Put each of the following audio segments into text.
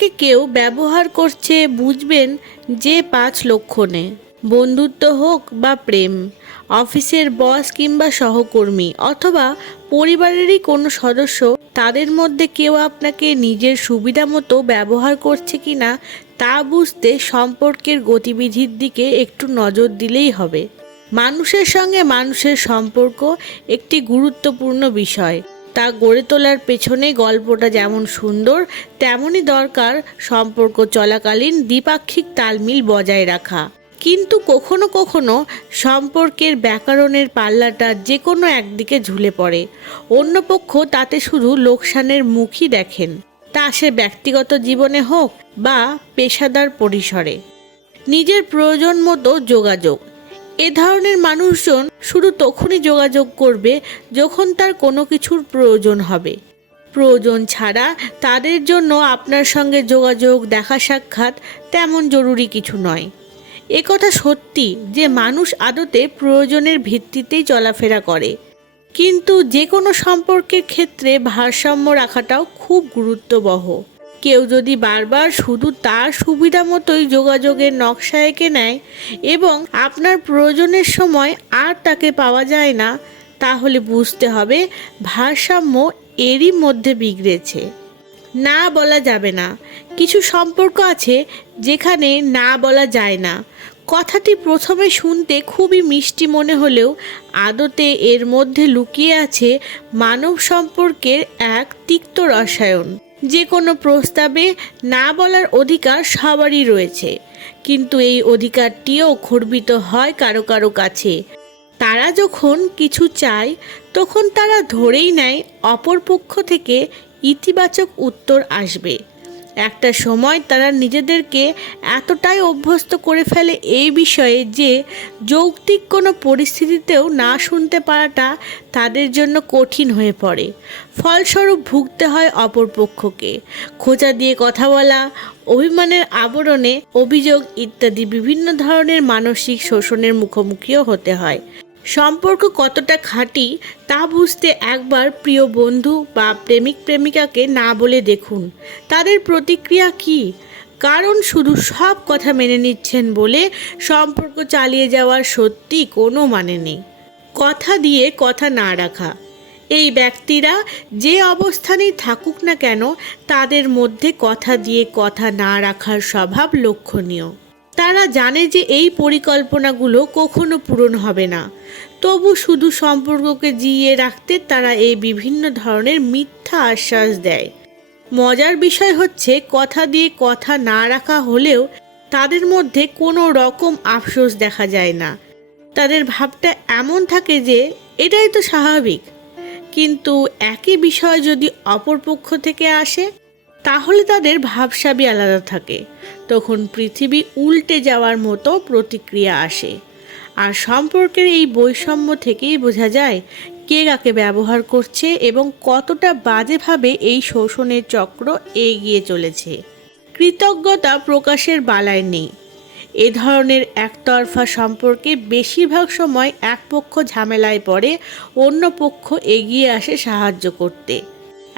আপনাকে কেউ ব্যবহার করছে বুঝবেন যে 5 লক্ষণে। বন্ধুত্ব হোক বা প্রেম, অফিসের বস কিংবা সহকর্মী অথবা পরিবারেরই কোনো সদস্য, তাদের মধ্যে কেউ আপনাকে নিজের সুবিধা মতো ব্যবহার করছে কিনা তা বুঝতে সম্পর্কের গতিবিধির দিকে একটু নজর দিলেই হবে। মানুষের সঙ্গে মানুষের সম্পর্ক একটি গুরুত্বপূর্ণ বিষয়। তা গড়ে তোলার পেছনে গল্পটা যেমন সুন্দর, তেমনই দরকার সম্পর্ক চলাকালীন দ্বিপাক্ষিক তালমিল বজায় রাখা। কিন্তু কখনো কখনো সম্পর্কের ব্যাকরণের পাল্লাটা যে কোনো একদিকে ঝুলে পড়ে, অন্য পক্ষ তাতে শুধু লোকসানের মুখই দেখেন, তা সে ব্যক্তিগত জীবনে হোক বা পেশাদার পরিসরে। নিজের প্রয়োজন মতো যোগাযোগ। এ ধরনের মানুষজন শুধু তখনই যোগাযোগ করবে যখন তার কোনো কিছুর প্রয়োজন হবে। প্রয়োজন ছাড়া তাদের জন্য আপনার সঙ্গে যোগাযোগ, দেখা সাক্ষাৎ তেমন জরুরি কিছু নয়। একথা সত্যি যে মানুষ আদতে প্রয়োজনের ভিত্তিতেই চলাফেরা করে, কিন্তু যে কোনো সম্পর্কের ক্ষেত্রে ভারসাম্য রাখাটাও খুব গুরুত্ববহ। কেউ যদি বারবার শুধু তার সুবিধা মতোই যোগাযোগের নকশা এঁকে নেয় এবং আপনার প্রয়োজনের সময় আর তাকে পাওয়া যায় না, তাহলে বুঝতে হবে ভারসাম্য এরই মধ্যে বিগড়েছে। না বলা যাবে না। কিছু সম্পর্ক আছে যেখানে না বলা যায় না। কথাটি প্রথমে শুনতে খুবই মিষ্টি মনে হলেও আদতে এর মধ্যে লুকিয়ে আছে মানব সম্পর্কের এক তিক্ত রসায়ন। যে কোনো প্রস্তাবে না বলার অধিকার সবারই রয়েছে, কিন্তু এই অধিকারটিও খর্বিত হয় কারো কারো কাছে। তারা যখন কিছু চায় তখন তারা ধরেই নেয় অপর পক্ষ থেকে ইতিবাচক উত্তর আসবে। একটা সময় তারা নিজেদেরকে এতটাই অভ্যস্ত করে ফেলে এই বিষয়ে যে যৌক্তিক কোনো পরিস্থিতিতেও না শুনতে পারাটা তাদের জন্য কঠিন হয়ে পড়ে। ফলস্বরূপ ভুগতে হয় অপর পক্ষকে। খোঁচা দিয়ে কথা বলা, অভিমানের আবরণে অভিযোগ ইত্যাদি বিভিন্ন ধরনের মানসিক শোষণের মুখোমুখিও হতে হয়। সম্পর্ক কতটা খাঁটি তা বুঝতে একবার প্রিয় বন্ধু বা প্রেমিক প্রেমিকাকে না বলে দেখুন তাদের প্রতিক্রিয়া কী। কারণ শুধু সব কথা মেনে নিচ্ছেন বলে সম্পর্ক চালিয়ে যাওয়ার সত্যি কোনো মানে নেই। কথা দিয়ে কথা না রাখা। এই ব্যক্তিরা যে অবস্থানেই থাকুক না কেন, তাদের মধ্যে কথা দিয়ে কথা না রাখার স্বভাব লক্ষণীয়। তারা জানে যে এই পরিকল্পনাগুলো কখনো পূরণ হবে না, তবু শুধু সম্পর্ককে জিইয়ে রাখতে তারা এই বিভিন্ন ধরনের মিথ্যা আশ্বাস দেয়। মজার বিষয় হচ্ছে, কথা দিয়ে কথা না রাখা হলেও তাদের মধ্যে কোনো রকম আফসোস দেখা যায় না। তাদের ভাবটা এমন থাকে যে এটাই তো স্বাভাবিক। কিন্তু একই বিষয় যদি অপর পক্ষ থেকে আসে, তাহলে তাদের ভাবসাবি আলাদা থাকে। তখন পৃথিবী উল্টে যাওয়ার মতো প্রতিক্রিয়া আসে। আর সম্পর্কের এই বৈষম্য থেকেই বোঝা যায় কে কাকে ব্যবহার করছে এবং কতটা বাজেভাবে এই শোষণের চক্র এগিয়ে চলেছে। কৃতজ্ঞতা প্রকাশের বালায় নেই। এ ধরনের একতরফা সম্পর্কে বেশিরভাগ সময় এক পক্ষ ঝামেলায় পড়ে, অন্য পক্ষ এগিয়ে আসে সাহায্য করতে।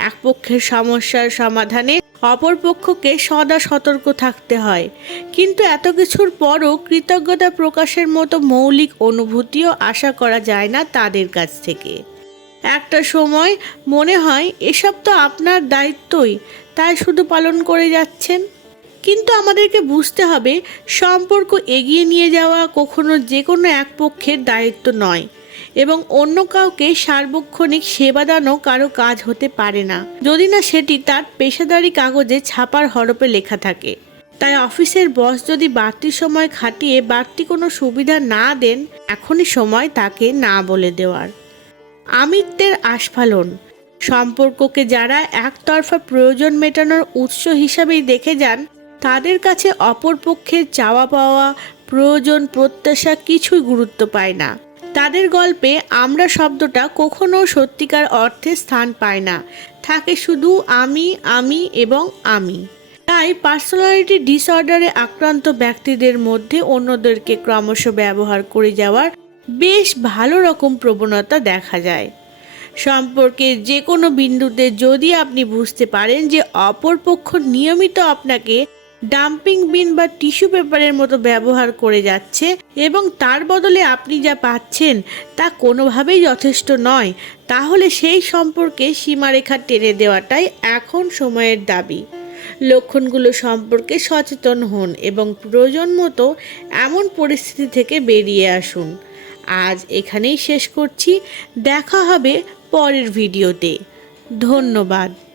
এক পক্ষের সমস্যার সমাধানে অপর পক্ষকে সদা সতর্ক থাকতে হয়। কিন্তু এত কিছুর পরও কৃতজ্ঞতা প্রকাশের মতো মৌলিক অনুভূতিও আশা করা যায় না তাদের কাছ থেকে। একটা সময় মনে হয় এসব তো আপনার দায়িত্বই, তাই শুধু পালন করে যাচ্ছেন। কিন্তু আমাদেরকে বুঝতে হবে সম্পর্ক এগিয়ে নিয়ে যাওয়া কখনো যে কোনো এক পক্ষের দায়িত্ব নয় এবং অন্য কাউকে সার্বক্ষণিক সেবা দানও কারো কাজ হতে পারে না, যদি না সেটি তার পেশাদারি কাগজে ছাপার হরফে লেখা থাকে। তাই অফিসের বস যদি বাড়তি সময় খাটিয়ে বাড়তি কোনো সুবিধা না দেন, এখনই সময় তাকে না বলে দেওয়ার। আমিত্বের আস্ফালন। সম্পর্ককে যারা একতরফা প্রয়োজন মেটানোর উৎস হিসাবেই দেখে যান, তাদের কাছে অপর পক্ষের চাওয়া পাওয়া, প্রয়োজন, প্রত্যাশা কিছুই গুরুত্ব পায় না। তাদের গল্পে আমরা শব্দটা কখনো সত্যিকার অর্থে স্থান পায় না, থাকে শুধু আমি, আমি এবং আমি। তাই পার্সোনালিটি ডিসঅর্ডারে আক্রান্ত ব্যক্তিদের মধ্যে অন্যদেরকে ক্রমশ ব্যবহার করে যাওয়ার বেশ ভালো রকম প্রবণতা দেখা যায়। সম্পর্কের যে কোনো বিন্দুতে যদি আপনি বুঝতে পারেন যে অপরপক্ষ নিয়মিত আপনাকে ডাম্পিং বিন বা টিস্যু পেপারের মতো ব্যবহার করে যাচ্ছে এবং তার বদলে আপনি যা পাচ্ছেন তা কোনোভাবেই যথেষ্ট নয়, তাহলে সেই সম্পর্কে সীমারেখা টেনে দেওয়াটাই এখন সময়ের দাবি। লক্ষণগুলো সম্পর্কে সচেতন হন এবং প্রয়োজন মতো এমন পরিস্থিতি থেকে বেরিয়ে আসুন। আজ এখানেই শেষ করছি, দেখা হবে পরের ভিডিওতে। ধন্যবাদ।